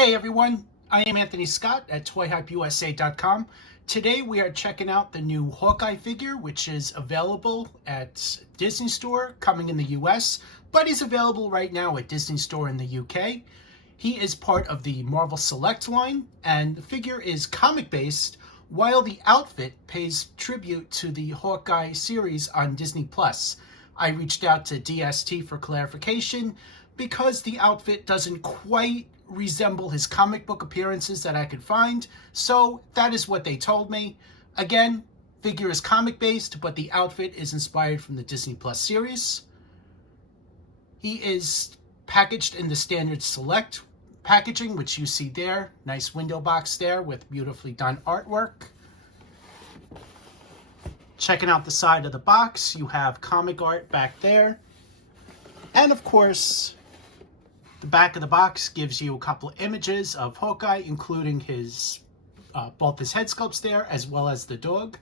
Hey everyone, I am Anthony Scott at ToyHypeUSA.com. Today we are checking out the new Hawkeye figure, which is available at Disney Store, coming in the US, but he's available right now at Disney Store in the UK. He is part of the Marvel Select line, and the figure is comic-based, while the outfit pays tribute to the Hawkeye series on Disney+. I reached out to DST for clarification because the outfit doesn't quite resemble his comic book appearances that I could find, so that is what they told me. Again, figure is comic-based, but the outfit is inspired from the Disney Plus series. He is packaged in the standard Select packaging, which you see there. Nice window box there with beautifully done artwork. Checking out the side of the box, you have comic art back there. And of course, the back of the box gives you a couple of images of Hawkeye, including his both his head sculpts there, as well as the dog.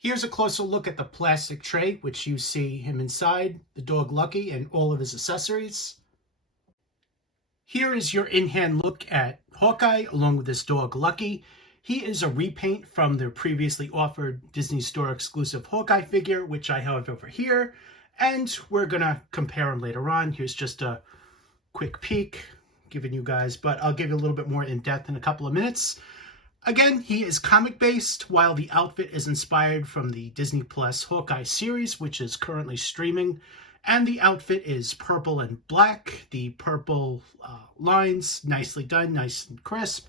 Here's a closer look at the plastic tray, which you see him inside, the dog Lucky, and all of his accessories. Here is your in-hand look at Hawkeye, along with his dog Lucky. He is a repaint from the previously offered Disney Store exclusive Hawkeye figure, which I have over here. And we're going to compare them later on. Here's just a quick peek giving you guys, but I'll give you a little bit more in depth in a couple of minutes. Again, he is comic-based, while the outfit is inspired from the Disney Plus Hawkeye series, which is currently streaming. And the outfit is purple and black. The purple lines, nicely done, nice and crisp.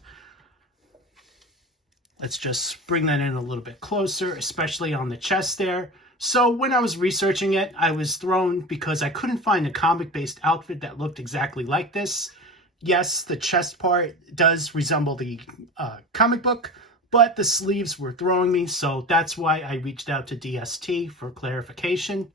Let's just bring that in a little bit closer, especially on the chest there. So when I was researching it, I was thrown because I couldn't find a comic-based outfit that looked exactly like this. Yes, the chest part does resemble the comic book, but the sleeves were throwing me, so that's why I reached out to DST for clarification.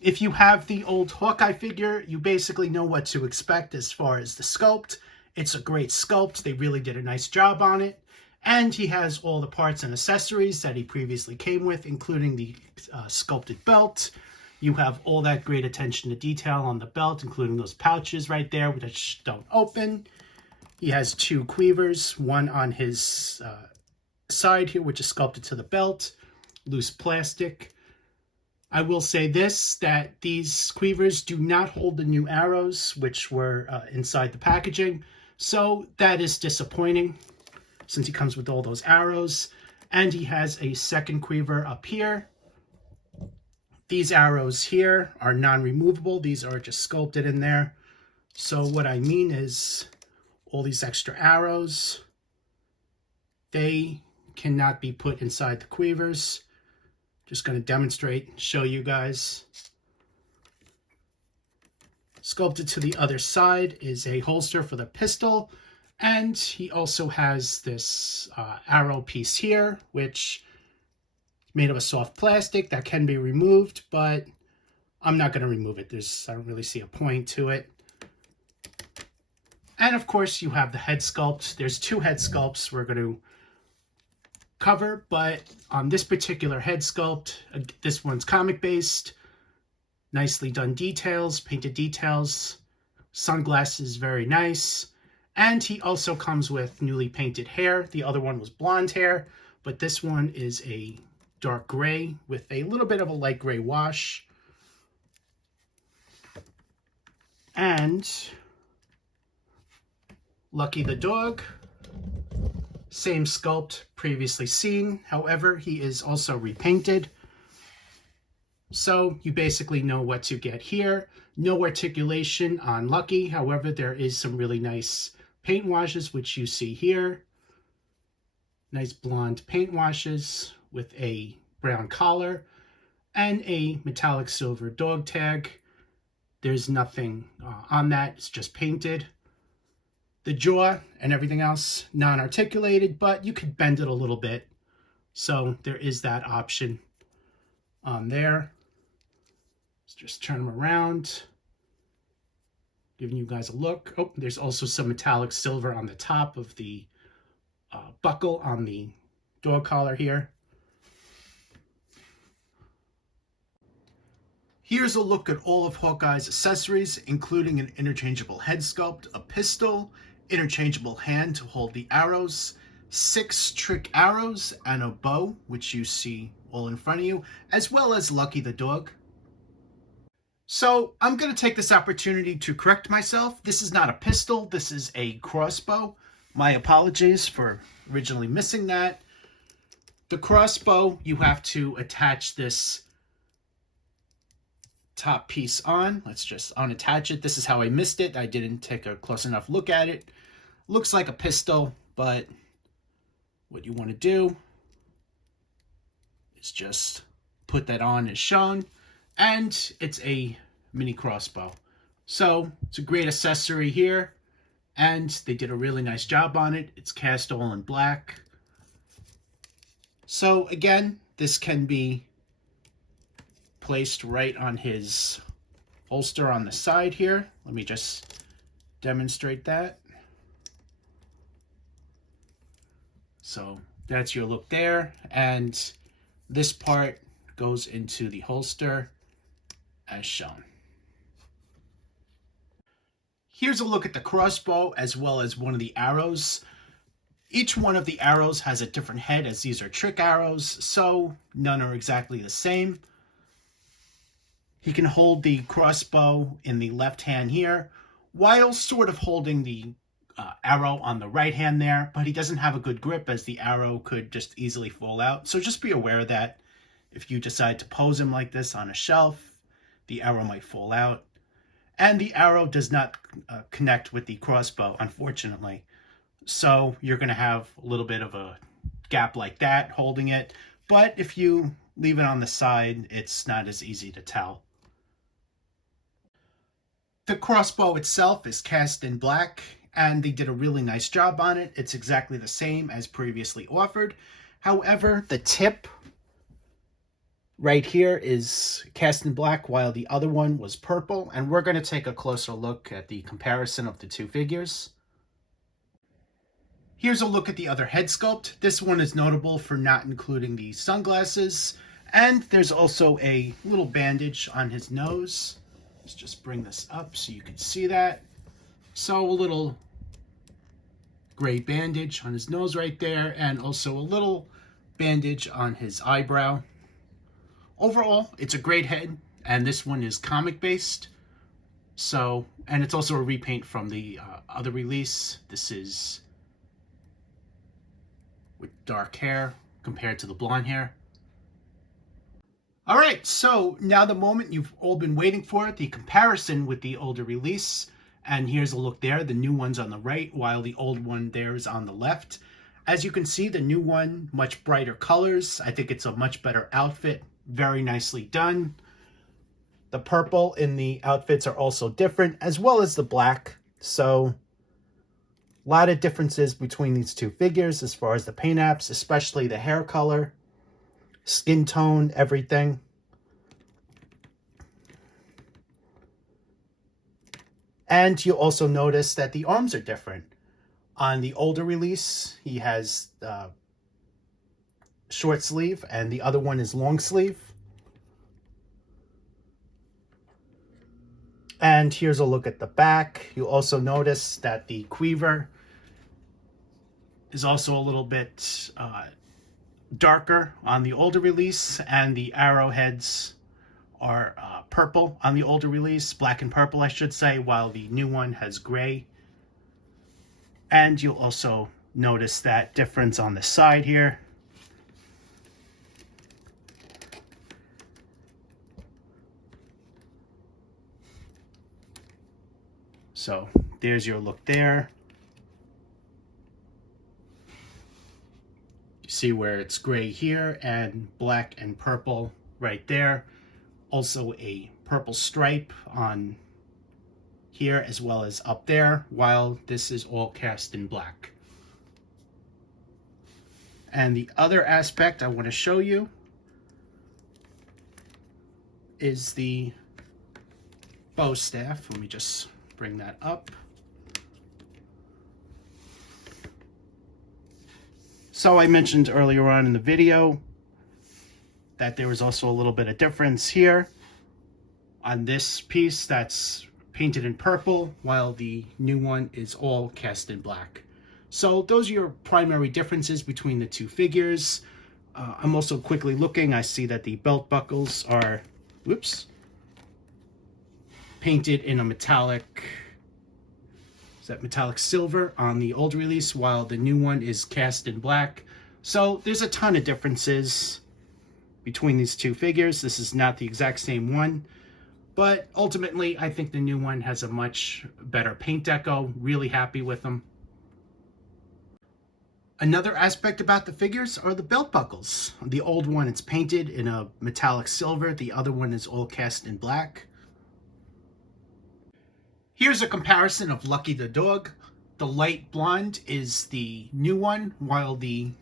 If you have the old Hawkeye figure, you basically know what to expect as far as the sculpt. It's a great sculpt. They really did a nice job on it. And he has all the parts and accessories that he previously came with, including the sculpted belt. You have all that great attention to detail on the belt, including those pouches right there, which don't open. He has two quivers, one on his side here, which is sculpted to the belt, loose plastic. I will say this, that these quivers do not hold the new arrows, which were inside the packaging. So that is disappointing, since he comes with all those arrows. And he has a second quiver up here. These arrows here are non-removable. These are just sculpted in there. So what I mean is, all these extra arrows, they cannot be put inside the quivers. Just going to demonstrate, show you guys. Sculpted to the other side is a holster for the pistol. And he also has this arrow piece here, which is made of a soft plastic that can be removed, but I'm not going to remove it. I don't really see a point to it. And of course, you have the head sculpt. There's two head sculpts we're going to cover, but on this particular head sculpt, this one's comic-based. Nicely done details, painted details. Sunglasses, very nice. And he also comes with newly painted hair. The other one was blonde hair, but this one is a dark gray with a little bit of a light gray wash. And Lucky the dog, same sculpt previously seen. However, he is also repainted. So you basically know what to get here. No articulation on Lucky. However, there is some really nice paint washes, which you see here. Nice blonde paint washes with a brown collar and a metallic silver dog tag. There's nothing on that. It's just painted. The jaw and everything else, non-articulated, but you could bend it a little bit. So there is that option on there. Let's just turn them around. Giving you guys a look. Oh, there's also some metallic silver on the top of the buckle on the dog collar here. Here's a look at all of Hawkeye's accessories, including an interchangeable head sculpt, a pistol, interchangeable hand to hold the arrows, 6 trick arrows, and a bow, which you see all in front of you, as well as Lucky the dog. So I'm going to take this opportunity to correct myself. This is not a pistol, this is a crossbow. My apologies for originally missing that. The crossbow, you have to attach this top piece on. Let's just unattach it. This is how I missed it. I didn't take a close enough look at it. Looks like a pistol, but what you want to do is just put that on as shown, and it's a mini crossbow. So it's a great accessory here, and they did a really nice job on it. It's cast all in black. So again, this can be placed right on his holster on the side here. Let me just demonstrate that. So that's your look there, and this part goes into the holster as shown. Here's a look at the crossbow as well as one of the arrows. Each one of the arrows has a different head, as these are trick arrows, so none are exactly the same. He can hold the crossbow in the left hand here, while sort of holding the arrow on the right hand there, but he doesn't have a good grip, as the arrow could just easily fall out. So just be aware of that. If you decide to pose him like this on a shelf, the arrow might fall out. And the arrow does not connect with the crossbow, unfortunately. So you're going to have a little bit of a gap like that holding it. But if you leave it on the side, it's not as easy to tell. The crossbow itself is cast in black, and they did a really nice job on it. It's exactly the same as previously offered. However, the tip right here is cast in black, while the other one was purple, and we're going to take a closer look at the comparison of the two figures. Here's a look at the other head sculpt. This one is notable for not including the sunglasses, and there's also a little bandage on his nose. Let's just bring this up so you can see that. So a little gray bandage on his nose right there, and also a little bandage on his eyebrow. Overall, it's a great head, and this one is comic based. So, and it's also a repaint from the other release. This is with dark hair compared to the blonde hair. All right, so now the moment you've all been waiting for, the comparison with the older release. And here's a look there. The new one's on the right, while the old one there is on the left. As you can see, the new one, much brighter colors. I think it's a much better outfit. Very nicely done. The purple in the outfits are also different, as well as the black. So a lot of differences between these two figures as far as the paint apps, especially the hair color, skin tone, everything. And you also notice that the arms are different. On the older release, he has short sleeve, and the other one is long sleeve. And here's a look at the back. You also notice that the quiver is also a little bit darker on the older release, and the arrowheads are purple on the older release, black and purple I should say, while the new one has gray. And you'll also notice that difference on the side here. So there's your look there. You see where it's gray here and black and purple right there. Also a purple stripe on here as well as up there, while this is all cast in black. And the other aspect I want to show you is the bow staff. Let me just bring that up. So I mentioned earlier on in the video that there was also a little bit of difference here. on this piece that's painted in purple, while the new one is all cast in black. So those are your primary differences between the two figures. I'm also quickly looking. I see that the belt buckles are, whoops, painted in a metallic, is that metallic silver on the old release, while the new one is cast in black. So there's a ton of differences between these two figures. This is not the exact same one, but ultimately I think the new one has a much better paint deco. Really happy with them. Another aspect about the figures are the belt buckles. The old one, it's painted in a metallic silver. The other one is all cast in black. Here's a comparison of Lucky the dog. The light blonde is the new one, while the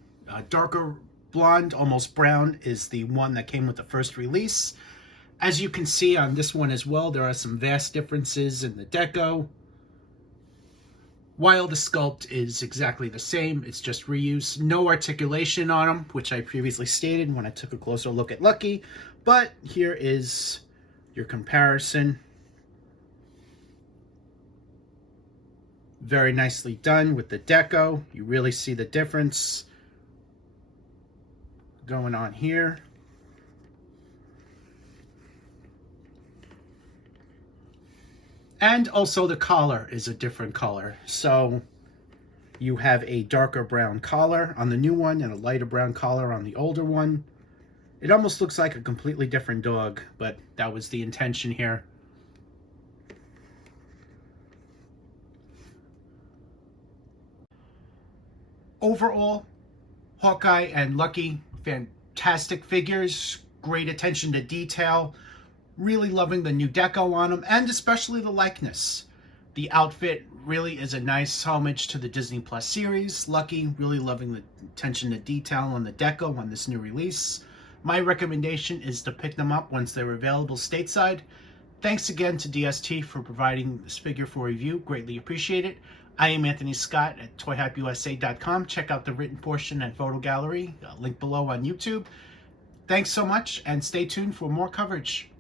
darker blonde, almost brown, is the one that came with the first release. As you can see on this one as well, there are some vast differences in the deco. While the sculpt is exactly the same, it's just reuse. No articulation on them, which I previously stated when I took a closer look at Lucky. But here is your comparison. Very nicely done with the deco. You really see the difference going on here. And also the collar is a different color. So you have a darker brown collar on the new one and a lighter brown collar on the older one. It almost looks like a completely different dog, but that was the intention here. Overall, Hawkeye and Lucky, fantastic figures, great attention to detail. Really loving the new deco on them, and especially the likeness. The outfit really is a nice homage to the Disney Plus series. Lucky, really loving the attention to detail on the deco on this new release. My recommendation is to pick them up once they're available stateside. Thanks again to DST for providing this figure for review. Greatly appreciate it. I am Anthony Scott at ToyHypeUSA.com. Check out the written portion and photo gallery, link below on YouTube. Thanks so much, and stay tuned for more coverage.